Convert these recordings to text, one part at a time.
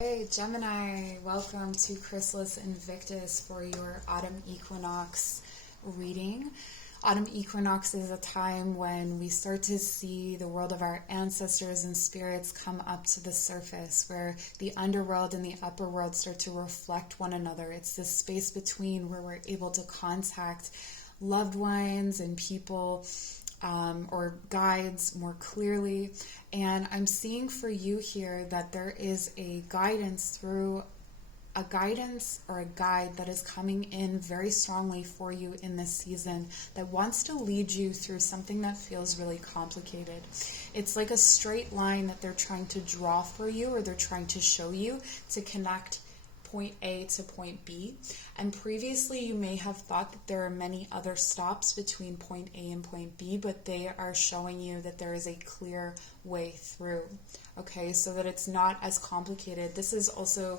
Hey Gemini, welcome to Chrysalis Invictus for your Autumn Equinox reading. Autumn Equinox is a time when we start to see the world of our ancestors and spirits come up to the surface, where the underworld and the upper world start to reflect one another. It's this space between where we're able to contact loved ones and people or guides more clearly. And I'm seeing for you here that there is a guidance or a guide that is coming in very strongly for you in this season that wants to lead you through something that feels really complicated. It's like a straight line that they're trying to draw for you, or they're trying to show you to connect point A to point B. And previously you may have thought that there are many other stops between point A and point B, but they are showing you that there is a clear way through. Okay, so that it's not as complicated. This is also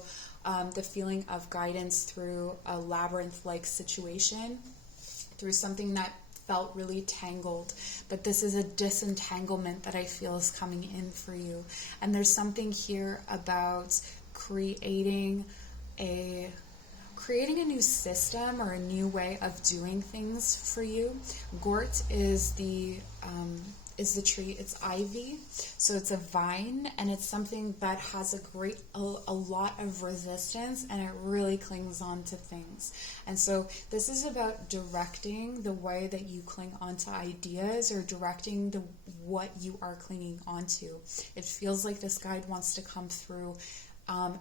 the feeling of guidance through a labyrinth-like situation, through something that felt really tangled, but this is a disentanglement that I feel is coming in for you. And there's something here about creating a new system or a new way of doing things for you. Gort is the tree. It's ivy, so it's a vine, and it's something that has a lot of resistance, and it really clings on to things. And so this is about directing the way that you cling onto ideas, or directing what you are clinging onto. It feels like this guide wants to come through.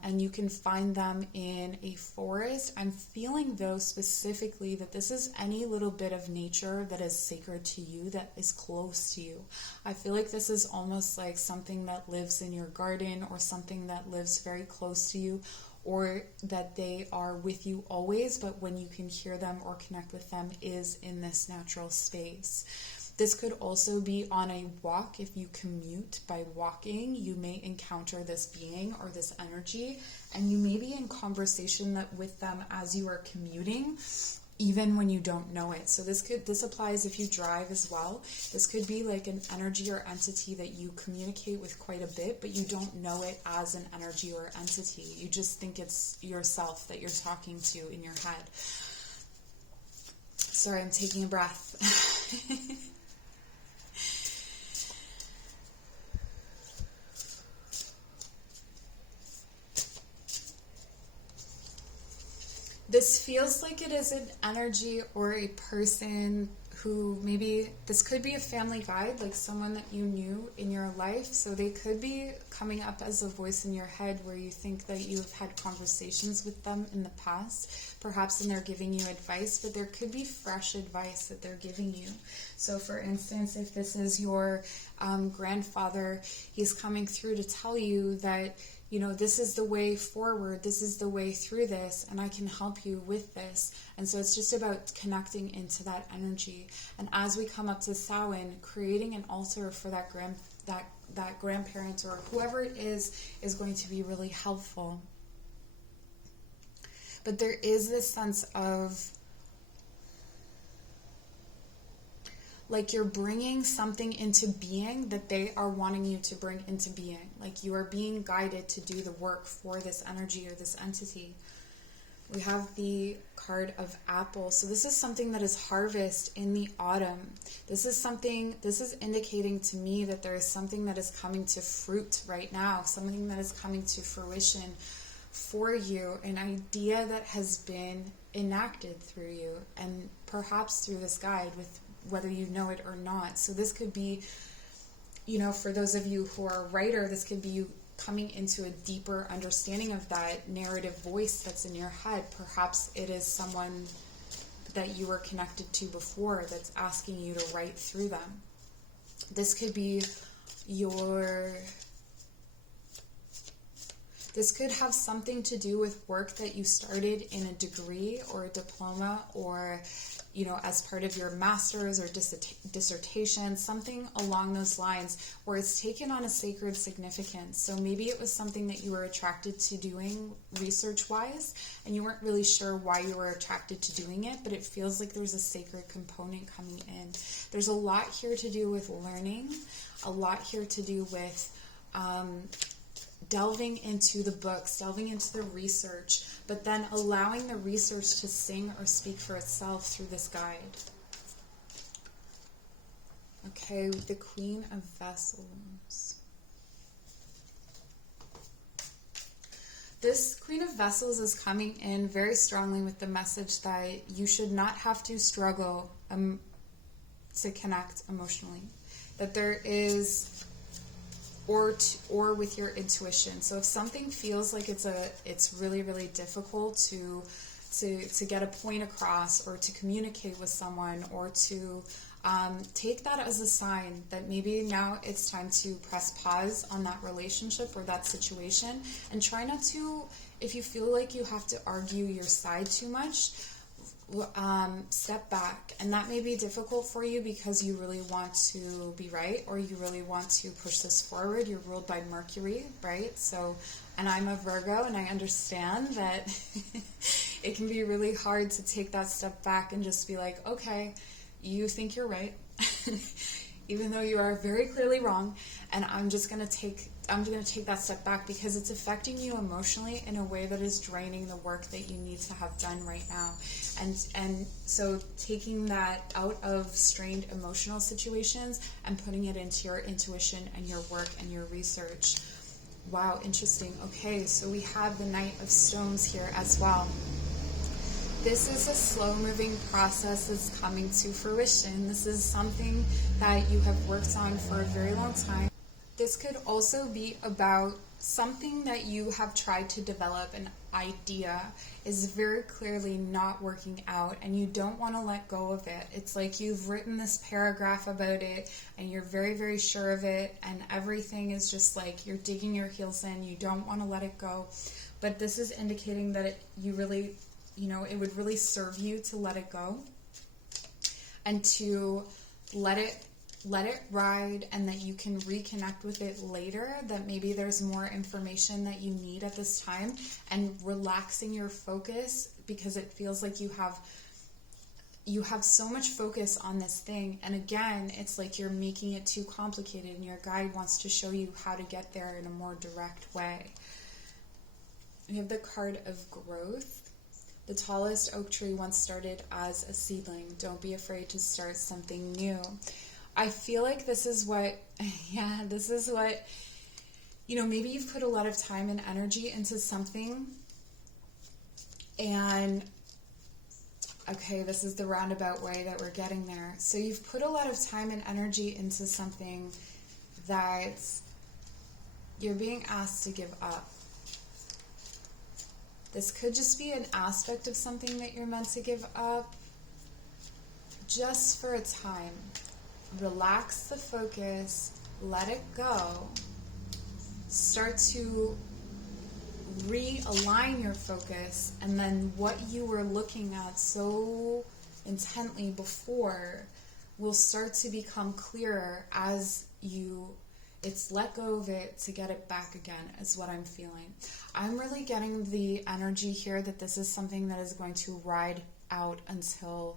And you can find them in a forest. I'm feeling, though, specifically that this is any little bit of nature that is sacred to you, that is close to you. I feel like this is almost like something that lives in your garden, or something that lives very close to you, or that they are with you always, but when you can hear them or connect with them is in this natural space. This could also be on a walk. If you commute by walking, you may encounter this being or this energy, and you may be in conversation with them as you are commuting, even when you don't know it. So this applies if you drive as well. This could be like an energy or entity that you communicate with quite a bit, but you don't know it as an energy or entity. You just think it's yourself that you're talking to in your head. Sorry, I'm taking a breath. This feels like it is an energy or a person who maybe, this could be a family guide, like someone that you knew in your life. So they could be coming up as a voice in your head where you think that you have had conversations with them in the past, perhaps, and they're giving you advice, but there could be fresh advice that they're giving you. So for instance, if this is your grandfather, he's coming through to tell you that, you know, this is the way forward, this is the way through this, and I can help you with this. And so it's just about connecting into that energy. And as we come up to Samhain, creating an altar for that grandparent or whoever it is going to be really helpful. But there is this sense of, like, you're bringing something into being that they are wanting you to bring into being. Like, you are being guided to do the work for this energy or this entity. We have the card of apple. So this is something that is harvest in the autumn. This is indicating to me that there is something that is coming to fruit right now, something that is coming to fruition for you, an idea that has been enacted through you, and perhaps through this guide, with whether you know it or not. So this could be, you know, for those of you who are a writer, this could be you coming into a deeper understanding of that narrative voice that's in your head. Perhaps it is someone that you were connected to before that's asking you to write through them. This could be this could have something to do with work that you started in a degree or a diploma, or, you know, as part of your master's or dissertation, something along those lines, where it's taken on a sacred significance. So maybe it was something that you were attracted to doing research-wise, and you weren't really sure why you were attracted to doing it, but it feels like there's a sacred component coming in. There's a lot here to do with learning, a lot here to do with delving into the books, delving into the research, but then allowing the research to sing or speak for itself through this guide. Okay, the Queen of Vessels. This Queen of Vessels is coming in very strongly with the message that you should not have to struggle to connect emotionally. That there is, or with your intuition. So if something feels like it's really, really difficult to get a point across, or to communicate with someone, or to take that as a sign that maybe now it's time to press pause on that relationship or that situation, and try not to, if you feel like you have to argue your side too much, step back. And that may be difficult for you because you really want to be right, or you really want to push this forward. You're ruled by Mercury, right? So, and I'm a Virgo, and I understand that it can be really hard to take that step back and just be like, okay, you think you're right, even though you are very clearly wrong, and I'm going to take that step back because it's affecting you emotionally in a way that is draining the work that you need to have done right now. And so taking that out of strained emotional situations and putting it into your intuition and your work and your research. Wow, interesting. Okay, so we have the Knight of Stones here as well. This is a slow-moving process that's coming to fruition. This is something that you have worked on for a very long time. This could also be about something that you have tried to develop. An idea is very clearly not working out, and you don't want to let go of it. It's like you've written this paragraph about it, and you're very, very sure of it, and everything is just like you're digging your heels in. You don't want to let it go. But this is indicating that it would really serve you to let it go and to let it ride, and that you can reconnect with it later, that maybe there's more information that you need at this time, and relaxing your focus because it feels like you have so much focus on this thing. And again, it's like you're making it too complicated, and your guide wants to show you how to get there in a more direct way. We have the card of growth. The tallest oak tree once started as a seedling. Don't be afraid to start something new. I feel like this is what, maybe you've put a lot of time and energy into something, and, okay, this is the roundabout way that we're getting there. So you've put a lot of time and energy into something that you're being asked to give up. This could just be an aspect of something that you're meant to give up just for a time. Relax the focus, let it go, start to realign your focus, and then what you were looking at so intently before will start to become clearer as it's let go of it to get it back again, is what I'm feeling. I'm really getting the energy here that this is something that is going to ride out until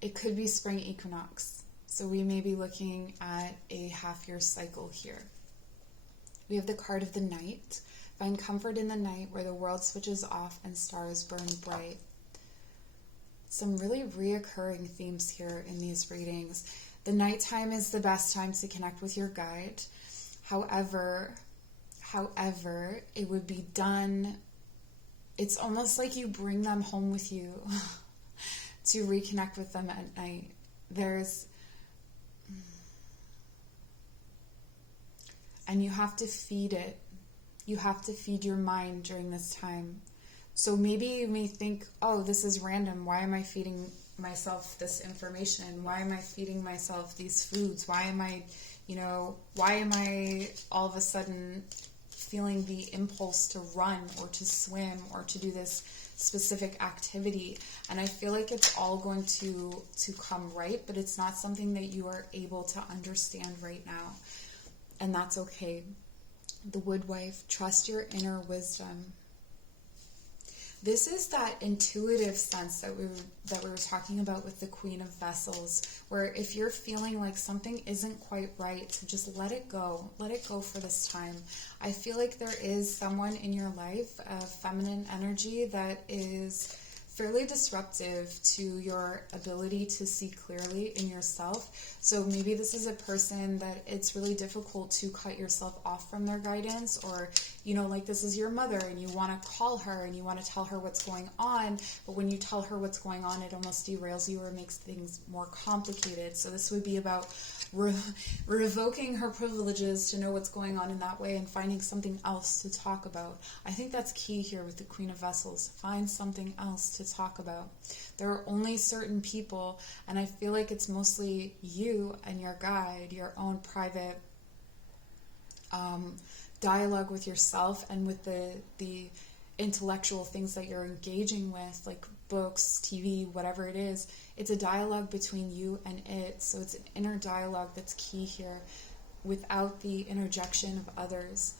it could be spring equinox. So we may be looking at a half-year cycle here. We have the card of the night. Find comfort in the night where the world switches off and stars burn bright. Some really reoccurring themes here in these readings. The nighttime is the best time to connect with your guide. However, it would be done, it's almost like you bring them home with you to reconnect with them at night. And you have to feed it. You have to feed your mind during this time. So maybe you may think, oh, this is random. Why am I feeding myself this information? Why am I feeding myself these foods? Why am I all of a sudden feeling the impulse to run or to swim or to do this specific activity? And I feel like it's all going to come right, but it's not something that you are able to understand right now. And that's okay. The Woodwife, trust your inner wisdom. This is that intuitive sense that we were talking about with the Queen of Vessels, where if you're feeling like something isn't quite right, to just let it go. Let it go for this time. I feel like there is someone in your life, a feminine energy, that is fairly disruptive to your ability to see clearly in yourself. So maybe this is a person that it's really difficult to cut yourself off from their guidance, or, you know, like this is your mother and you want to call her and you want to tell her what's going on, but when you tell her what's going on, it almost derails you or makes things more complicated. So this would be about revoking her privileges to know what's going on in that way and finding something else to talk about. I think that's key here with the Queen of Vessels. Find something else to talk about. There are only certain people, and I feel like it's mostly you and your guide, your own private dialogue with yourself and with the intellectual things that you're engaging with, like books, TV, whatever it is. It's a dialogue between you and it. So it's an inner dialogue that's key here without the interjection of others.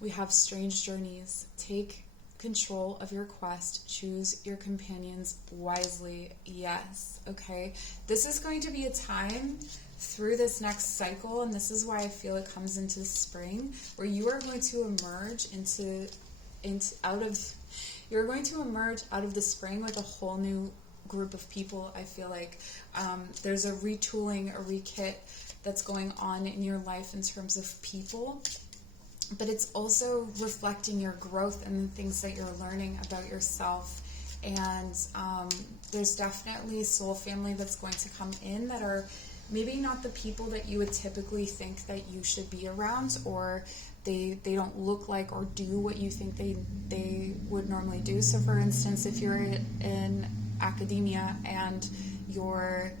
We have strange journeys. Take control of your quest. Choose your companions wisely. Yes. Okay. This is going to be a time through this next cycle, and this is why I feel it comes into spring, where you are going to emerge you're going to emerge out of the spring with a whole new group of people. I feel like there's a retooling, a rekit that's going on in your life in terms of people, but it's also reflecting your growth and the things that you're learning about yourself. And there's definitely soul family that's going to come in that are maybe not the people that you would typically think that you should be around, or they don't look like or do what you think they would normally do. So for instance, if you're in academia and you're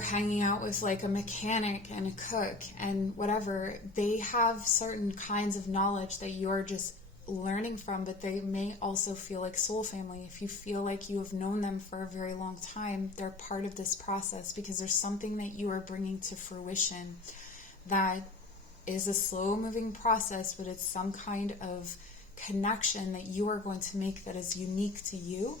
hanging out with like a mechanic and a cook and whatever, they have certain kinds of knowledge that you're just learning from, but they may also feel like soul family. If you feel like you have known them for a very long time, they're part of this process because there's something that you are bringing to fruition that is a slow moving process, but it's some kind of connection that you are going to make that is unique to you,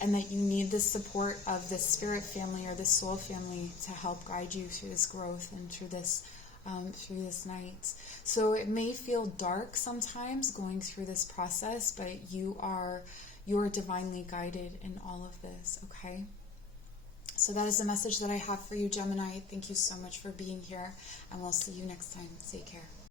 and that you need the support of this spirit family or this soul family to help guide you through this growth and through this night. So it may feel dark sometimes going through this process, but you're divinely guided in all of this, okay? So that is the message that I have for you, Gemini. Thank you so much for being here, and we'll see you next time. Take care.